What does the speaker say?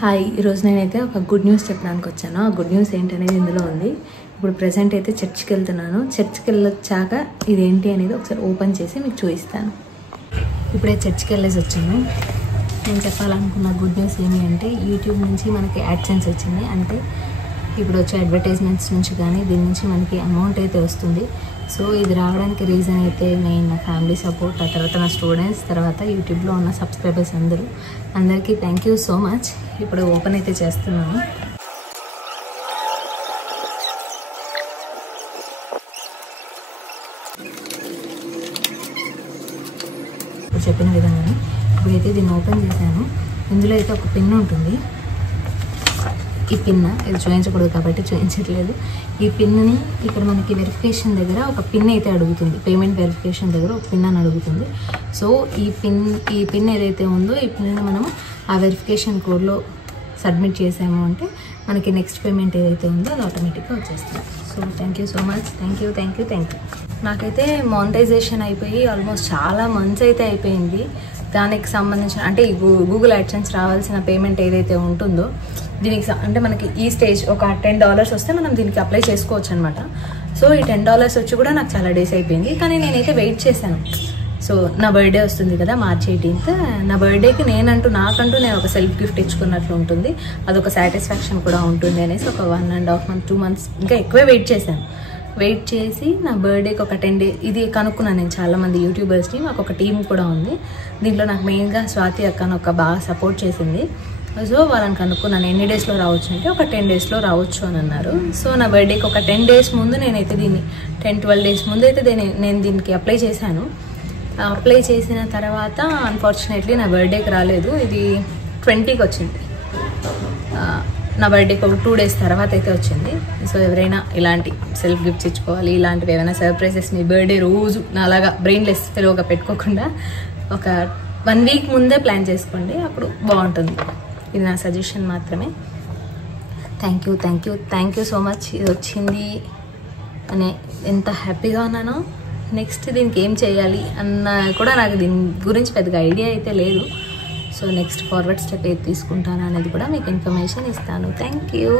Hi, ఈరోజు నేనైతే ఒక గుడ్ న్యూస్ చెప్పడానికి వచ్చాను. ఆ గుడ్ న్యూస్ ఏంటనేది ఇందులో ఉంది. ఇప్పుడు ప్రెజెంట్ అయితే చర్చ్కి వెళ్తున్నాను. చర్చ్కి వెళ్ళొచ్చాక ఇదేంటి అనేది ఒకసారి ఓపెన్ చేసి మీకు చూపిస్తాను. ఇప్పుడే చర్చ్కి వెళ్ళేసి వచ్చాను. నేను చెప్పాలనుకున్న గుడ్ న్యూస్ ఏమి అంటే యూట్యూబ్ నుంచి మనకి యాడ్సెన్స్ వచ్చింది. అంటే ఇప్పుడు వచ్చే అడ్వర్టైజ్మెంట్స్ నుంచి కానీ దీని నుంచి మనకి అమౌంట్ అయితే వస్తుంది. సో ఇది రావడానికి రీజన్ అయితే మెయిన్ నా ఫ్యామిలీ సపోర్ట్, ఆ తర్వాత నా స్టూడెంట్స్, తర్వాత యూట్యూబ్లో ఉన్న సబ్స్క్రైబర్స్ అందరికీ థ్యాంక్ యూ సో మచ్. ఇప్పుడు ఓపెన్ అయితే చేస్తున్నాను. ఇప్పుడు చెప్పిన విధంగానే ఇప్పుడైతే దీన్ని ఓపెన్ చేశాను. ఇందులో అయితే ఒక పిన్ ఉంటుంది. ఈ పిన్ ఇది చూపించకూడదు కాబట్టి చూపించట్లేదు. ఈ పిన్ని ఇక్కడ మనకి వెరిఫికేషన్ దగ్గర ఒక పిన్ అయితే అడుగుతుంది. పేమెంట్ వెరిఫికేషన్ దగ్గర ఒక పిన్ అని అడుగుతుంది. సో ఈ పిన్ ఏదైతే ఉందో ఈ పిన్ని మనం ఆ వెరిఫికేషన్ కోడ్లో సబ్మిట్ చేసాము అంటే మనకి నెక్స్ట్ పేమెంట్ ఏదైతే ఉందో అది ఆటోమేటిక్గా వచ్చేస్తుంది. So thank you so much. Thank you. నాకైతే మానిటైజేషన్ అయిపోయి ఆల్మోస్ట్ చాలా మంత్స్ అయితే అయిపోయింది. దానికి సంబంధించిన అంటే ఈ గూగుల్ యాడ్సెన్స్ రావాల్సిన పేమెంట్ ఏదైతే ఉంటుందో దీనికి అంటే మనకి ఈ స్టేజ్ ఒక $10 వస్తే మనం దీనికి అప్లై చేసుకోవచ్చు అనమాట. సో ఈ $10 వచ్చి కూడా నాకు చాలా డేస్ అయిపోయింది. కానీ నేనైతే వెయిట్ చేశాను. సో నా బర్త్డే వస్తుంది కదా, March 18th. నా బర్త్డేకి నాకంటూ నేను ఒక సెల్ఫ్ గిఫ్ట్ ఇచ్చుకున్నట్లు ఉంటుంది. అదొక సాటిస్ఫాక్షన్ కూడా ఉంటుంది అనేసి ఒక 1.5 month 2 months ఇంకా ఎక్కువే వెయిట్ చేశాను. వెయిట్ చేసి నా బర్త్డేకి ఒక 10 days ఇది కనుక్కున్నాను. నేను చాలామంది యూట్యూబర్స్ని, మాకు ఒక టీం కూడా ఉంది. దీంట్లో నాకు మెయిన్గా స్వాతి అక్కను ఒక బాగా సపోర్ట్ చేసింది. సో వాళ్ళని కనుక్కున్నాను ఎన్ని డేస్లో రావచ్చు అంటే ఒక 10 daysలో రావచ్చు అని అన్నారు. సో నా బర్త్డేకి ఒక 10 days ముందు నేనైతే దీన్ని 10-12 days ముందు అయితే నేను దీనికి అప్లై చేశాను. అప్లై చేసిన తర్వాత అన్ఫార్చునేట్లీ నా బర్త్డేకి రాలేదు. ఇది 20కి వచ్చింది. నా బర్త్డేకి ఒక 2 days తర్వాత అయితే వచ్చింది. సో ఎవరైనా ఇలాంటి సెల్ఫ్ గిఫ్ట్స్ ఇచ్చుకోవాలి, ఇలాంటివి ఏమైనా సర్ప్రైజెస్ మీ బర్త్డే రోజు నాలాగా బ్రెయిన్లెస్ ఫెలోగా పెట్టుకోకుండా ఒక 1 week ముందే ప్లాన్ చేసుకోండి, అప్పుడు బాగుంటుంది. ఇది నా సజెషన్ మాత్రమే. Thank you so much. ఇది వచ్చింది అని ఎంత హ్యాపీగా ఉన్నానో. నెక్స్ట్ దీనికి ఏం చేయాలి అన్న కూడా నాకు దీని గురించి పెద్దగా ఐడియా అయితే లేదు. సో నెక్స్ట్ ఫార్వర్డ్ స్టెప్ ఏది తీసుకుంటాను అనేది కూడా మీకు ఇన్ఫర్మేషన్ ఇస్తాను. Thank you.